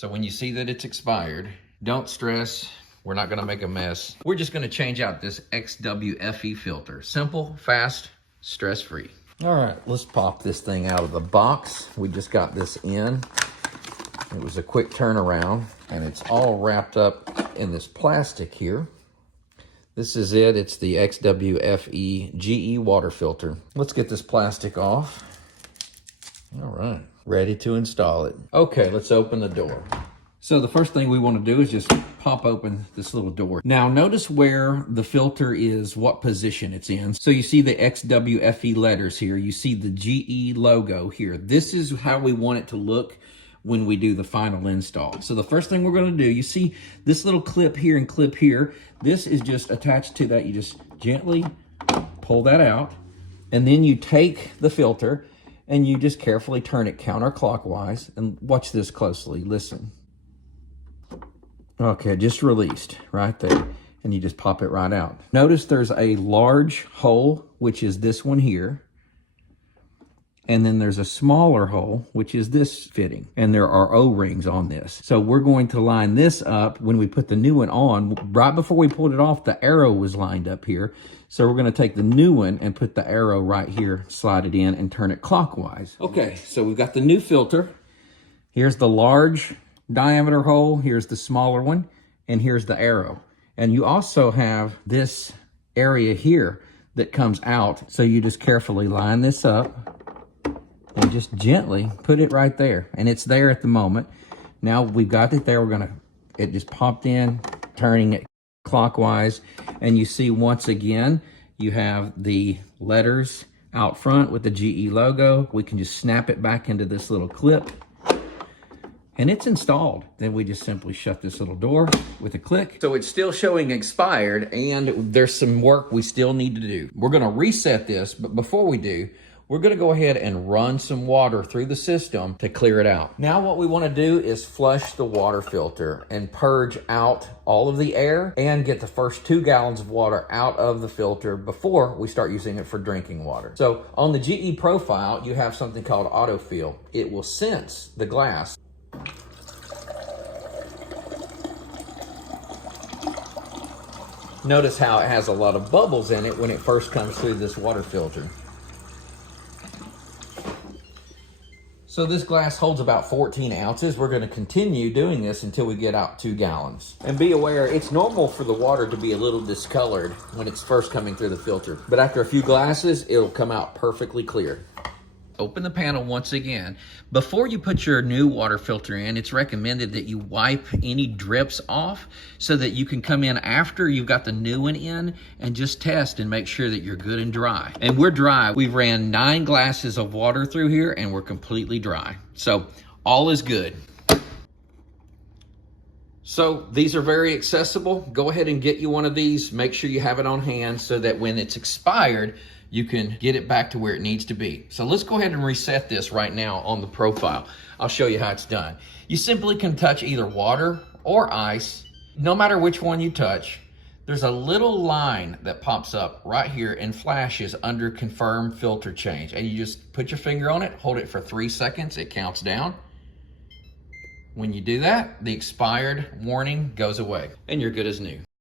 So when you see that it's expired, don't stress. We're not gonna make a mess. We're just gonna change out this XWFE filter. Simple, fast, stress-free. All right, let's pop this thing out of the box. We just got this in. It was a quick turnaround, and it's all wrapped up in this plastic here. This is it. It's the XWFE GE water filter. Let's get this plastic off. All right, ready to install it. Okay, let's open the door. So the first thing we want to do is just pop open this little door. Now notice where the filter is, what position it's in. So you see the XWFE letters here. You see the GE logo here. This is how we want it to look when we do the final install. So the first thing we're going to do, you see this little clip here and clip here. This is just attached to that. You just gently pull that out, and then you take the filter and you just carefully turn it counterclockwise. And watch this closely. Listen. Okay, just released right there, and you just pop it right out. Notice there's a large hole, which is this one here, and then there's a smaller hole, which is this fitting, and there are O-rings on this. So we're going to line this up when we put the new one on. Right before we pulled it off, the arrow was lined up here. So we're gonna take the new one and put the arrow right here, slide it in, and turn it clockwise. Okay, so we've got the new filter. Here's the large diameter hole, here's the smaller one, and here's the arrow. And you also have this area here that comes out, so you just carefully line this up and just gently put it right there. And it's there at the moment. Now we've got it there, it just popped in, turning it clockwise, and you see once again, you have the letters out front with the GE logo. We can just snap it back into this little clip, and it's installed. Then we just simply shut this little door with a click. So it's still showing expired, and there's some work we still need to do. We're gonna reset this, but before we do, we're gonna go ahead and run some water through the system to clear it out. Now what we wanna do is flush the water filter and purge out all of the air and get the first 2 gallons of water out of the filter before we start using it for drinking water. So on the GE profile, you have something called autofill. It will sense the glass. Notice how it has a lot of bubbles in it when it first comes through this water filter. So this glass holds about 14 ounces. We're going to continue doing this until we get out 2 gallons. And be aware, it's normal for the water to be a little discolored when it's first coming through the filter. But after a few glasses, it'll come out perfectly clear. Open the panel once again. Before you put your new water filter in, it's recommended that you wipe any drips off so that you can come in after you've got the new one in and just test and make sure that you're good and dry. And we're dry. We ran 9 glasses of water through here and we're completely dry. So all is good. So these are very accessible. Go ahead and get you one of these. Make sure you have it on hand so that when it's expired, you can get it back to where it needs to be. So let's go ahead and reset this right now on the profile. I'll show you how it's done. You simply can touch either water or ice. No matter which one you touch, there's a little line that pops up right here and flashes under confirm filter change. And you just put your finger on it, hold it for 3 seconds, it counts down. When you do that, the expired warning goes away and you're good as new.